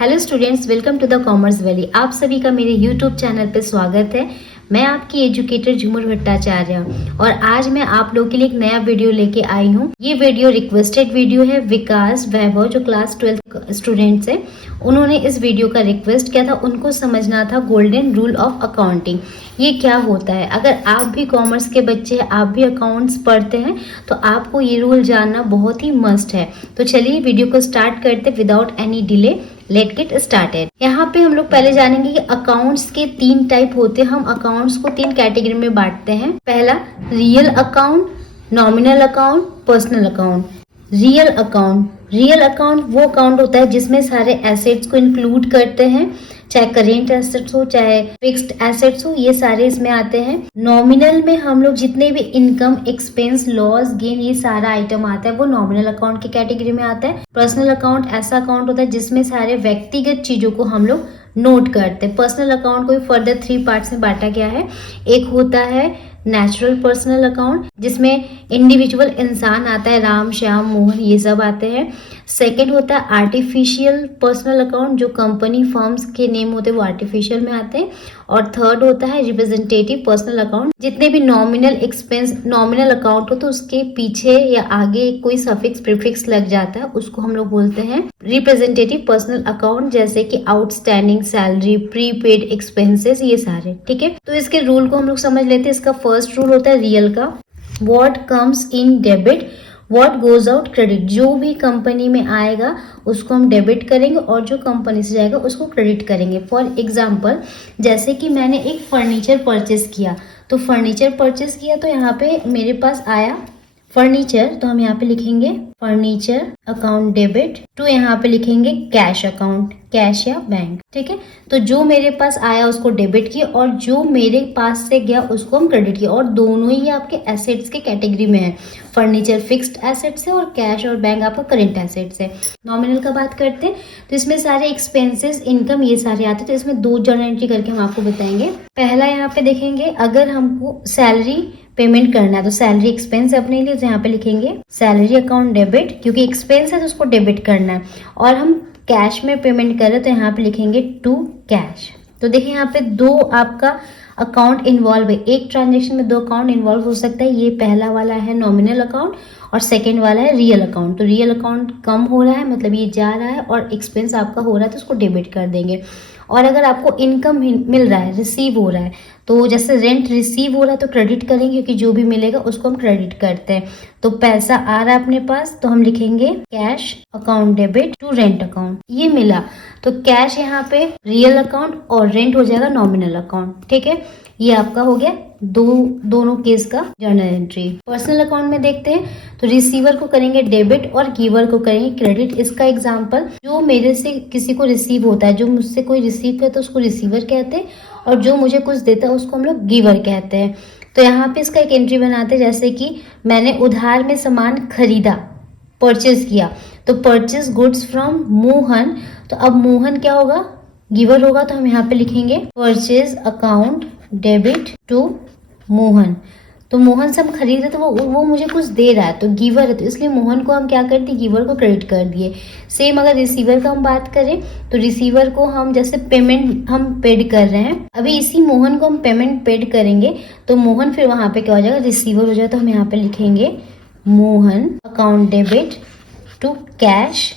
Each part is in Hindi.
Hello students, welcome to the commerce valley. आप सभी का मेरे यूट्यूब चैनल पे स्वागत है। मैं आपकी एजुकेटर झूमर भट्टाचार्य और आज मैं आप लोगों के लिए एक नया वीडियो लेके आई हूँ। ये वीडियो रिक्वेस्टेड वीडियो है। विकास वैभव जो क्लास 12 स्टूडेंट्स है, उन्होंने इस वीडियो का रिक्वेस्ट किया था। उनको समझना था गोल्डन रूल ऑफ अकाउंटिंग, ये क्या होता है। अगर आप भी कॉमर्स के बच्चे हैं, आप भी अकाउंट्स पढ़ते हैं, तो आपको ये रूल जानना बहुत ही मस्ट है। तो चलिए वीडियो को स्टार्ट करते without any delay. Let get started. यहाँ पे हम लोग पहले जानेंगे कि अकाउंट्स के 3 टाइप होते हैं। हम अकाउंट्स को 3 कैटेगरी में बांटते हैं। पहला real account, nominal account, personal account. Real account वो अकाउंट होता है जिसमें सारे एसेट्स को इंक्लूड करते हैं, चाहे करेंट एसेट्स हो चाहे फिक्स्ड एसेट्स हो, ये सारे इसमें आते हैं। नॉमिनल में हम लोग जितने भी इनकम, एक्सपेंस, लॉस, गेन, ये सारा आइटम आता है, वो नॉमिनल अकाउंट की कैटेगरी में आता है। पर्सनल अकाउंट ऐसा अकाउंट होता है जिसमें सारे व्यक्तिगत चीजों को हम लोग नोट करते हैं। पर्सनल अकाउंट को भी फर्दर 3 पार्ट्स में बांटा गया है। एक होता है नेचुरल पर्सनल अकाउंट, जिसमें इंडिविजुअल इंसान आता है, राम, श्याम, मोहन, ये सब आते हैं। सेकेंड होता है आर्टिफिशियल पर्सनल अकाउंट, जो कंपनी फर्म्स के नेम होते हैं वो आर्टिफिशियल में आते हैं। और थर्ड होता है रिप्रेजेंटेटिव पर्सनल अकाउंट। जितने भी नॉमिनल एक्सपेंस नॉमिनल अकाउंट हो तो उसके पीछे या आगे कोई सफिक्स प्रीफिक्स लग जाता है, उसको हम लोग बोलते हैं रिप्रेजेंटेटिव पर्सनल अकाउंट, जैसे कि आउटस्टैंडिंग सैलरी, प्रीपेड एक्सपेंसेस, ये सारे। ठीक है, तो इसके रूल को हम लोग समझ लेते हैं। इसका फर्स्ट रूल होता है रियल का, what comes in debit what goes out credit. जो भी कंपनी में आएगा उसको हम डेबिट करेंगे और जो कंपनी से जाएगा उसको क्रेडिट करेंगे। फॉर एग्जाम्पल, जैसे कि मैंने एक फर्नीचर परचेस किया, तो फर्नीचर परचेस किया तो यहाँ पे मेरे पास आया फर्नीचर, तो हम यहाँ पे लिखेंगे फर्नीचर अकाउंट डेबिट टू, यहाँ पे लिखेंगे कैश अकाउंट, कैश या बैंक। ठीक है, तो जो मेरे पास आया उसको डेबिट किया और जो मेरे पास से गया उसको हम क्रेडिट किया। और दोनों ही आपके एसेट्स के कैटेगरी में है। फर्नीचर फिक्स्ड एसेट्स है और कैश और बैंक आपका करेंट एसेट्स है। नॉमिनल का बात करते हैं तो इसमें सारे एक्सपेंसेस, इनकम, ये सारे आते हैं। तो इसमें 2 जर्नल एंट्री करके हम आपको बताएंगे। पहला यहाँ पे देखेंगे, अगर हमको सैलरी पेमेंट करना है तो सैलरी एक्सपेंस है अपने लिए, तो यहाँ पे लिखेंगे सैलरी अकाउंट डेबिट, क्योंकि एक्सपेंस है तो उसको डेबिट करना है। और हम कैश में पेमेंट कर रहे हैं तो यहाँ पे लिखेंगे टू कैश। तो देखिए यहाँ पे 2 आपका अकाउंट इन्वॉल्व है। एक ट्रांजेक्शन में 2 अकाउंट इन्वॉल्व हो सकता है। ये पहला वाला है नॉमिनल अकाउंट और सेकेंड वाला है रियल अकाउंट। तो रियल अकाउंट कम हो रहा है, मतलब ये जा रहा है, और एक्सपेंस आपका हो रहा है तो उसको डेबिट कर देंगे। और अगर आपको इनकम मिल रहा है, रिसीव हो रहा है, तो जैसे रेंट रिसीव हो रहा है तो क्रेडिट करेंगे, क्योंकि जो भी मिलेगा उसको हम क्रेडिट करते हैं। तो पैसा आ रहा है अपने पास तो हम लिखेंगे cash account debit to rent account. ये मिला तो कैश यहाँ पे रियल अकाउंट और रेंट हो जाएगा नॉमिनल अकाउंट। ठीक है, ये आपका हो गया दोनों केस का जर्नल एंट्री। पर्सनल अकाउंट में देखते हैं तो रिसीवर को करेंगे डेबिट और गिवर को करेंगे क्रेडिट। इसका एग्जांपल, जो मेरे से किसी को रिसीव होता है, जो मुझसे कोई रिसीव करता है उसको रिसीवर कहते हैं, और जो मुझे कुछ देता है उसको हम लोग गिवर कहते हैं। तो यहाँ पे इसका एक एंट्री बनाते हैं, जैसे कि मैंने उधार में सामान खरीदा, परचेज किया, तो परचेज गुड्स फ्रॉम मोहन। तो अब मोहन क्या होगा, गिवर होगा, तो हम यहाँ पे लिखेंगे purchase account debit to Mohan. तो मोहन से हम खरीद रहे तो वो मुझे कुछ दे रहा है, तो गिवर है, तो इसलिए मोहन को हम क्या कर दिए, गिवर को क्रेडिट कर दिए। सेम अगर रिसीवर का हम बात करें तो रिसीवर को हम जैसे पेमेंट हम पेड कर रहे हैं, अभी इसी मोहन को हम पेमेंट पेड करेंगे तो मोहन फिर वहां पे क्या हो जाएगा, रिसीवर हो जाएगा। तो हम यहाँ पे लिखेंगे Mohan account debit to cash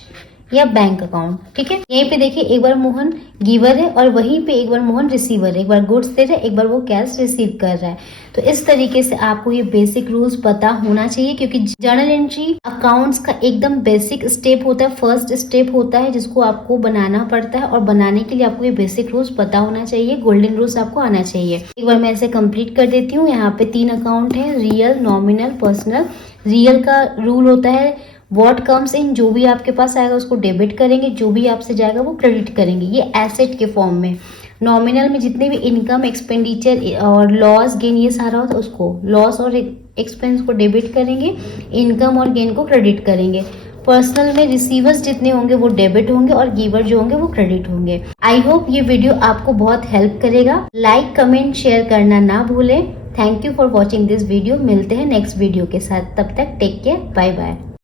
या बैंक अकाउंट। ठीक है, यहीं पे देखिए एक बार मोहन गिवर है और वहीं पे एक बार मोहन रिसीवर है। एक बार गुड्स दे रहा है, एक बार वो कैश रिसीव कर रहा है। तो इस तरीके से आपको ये बेसिक रूल्स पता होना चाहिए, क्योंकि जर्नल एंट्री अकाउंट्स का एकदम बेसिक स्टेप होता है, फर्स्ट स्टेप होता है, जिसको आपको बनाना पड़ता है। और बनाने के लिए आपको ये बेसिक रूल्स पता होना चाहिए, गोल्डन रूल्स आपको आना चाहिए। एक बार मैं ऐसे कंप्लीट कर देती हूँ। यहाँ पे 3 अकाउंट है, रियल, नॉमिनल, पर्सनल। रियल का रूल होता है व्हाट कम्स इन, जो भी आपके पास आएगा उसको डेबिट करेंगे, जो भी आपसे जाएगा वो क्रेडिट करेंगे, ये एसेट के फॉर्म में। नॉमिनल में जितने भी इनकम, एक्सपेंडिचर और लॉस, गेन, ये सारा होता है, उसको लॉस और एक्सपेंस को डेबिट करेंगे, इनकम और गेन को क्रेडिट करेंगे। पर्सनल में रिसीवर्स जितने होंगे वो डेबिट होंगे और गिवर जो होंगे वो क्रेडिट होंगे। आई होप ये वीडियो आपको बहुत हेल्प करेगा। लाइक, कमेंट, शेयर करना ना भूलें। Thank you for watching this video. मिलते हैं नेक्स्ट वीडियो के साथ, तब तक टेक केयर, बाय बाय।